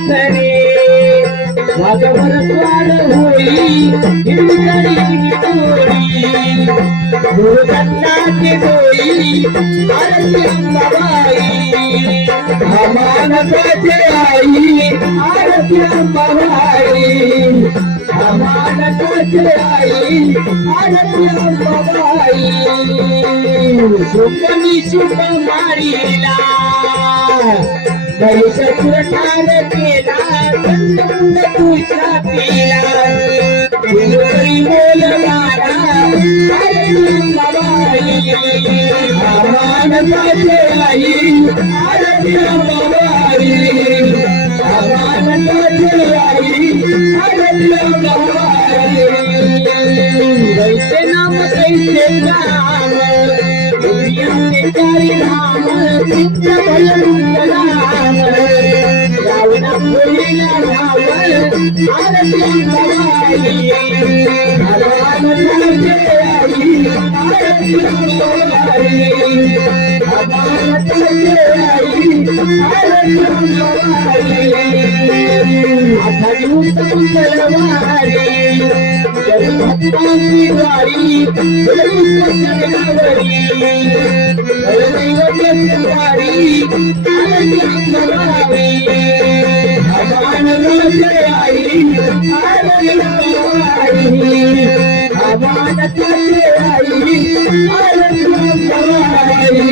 खरे वाघवर स्वार होई गुरुदत्ताची डोई आरती अंबाबाई अमानताचे आई आरती अंबाबाई अमानताचे आई आरती अंबाबाई शुभनी शुभ मारीला महिषासुर ठार केला कंदमुंड तुझ्या पिला बोल मारा आरती अंबाबाई अमानताचे आई आरती अंबाबाई अमानताचे आई आरती अंबाबाई कैसे नाम कैसे नाम दुनियाचे चारी धाम चित्र भयंकराम रावणा बोलीला धाम आरती अंबाबाई अमानताचे आई आरती अंबाबाई अमानताचे आई आरती अंबाबाई आषाढी मंगळवारी भक्तांची वारी पुष्पशरणावरी वारी आरती अंबाबाई अमानताचे आई आरती अंबाबाई अमानताचे आई आरती अंबाबाई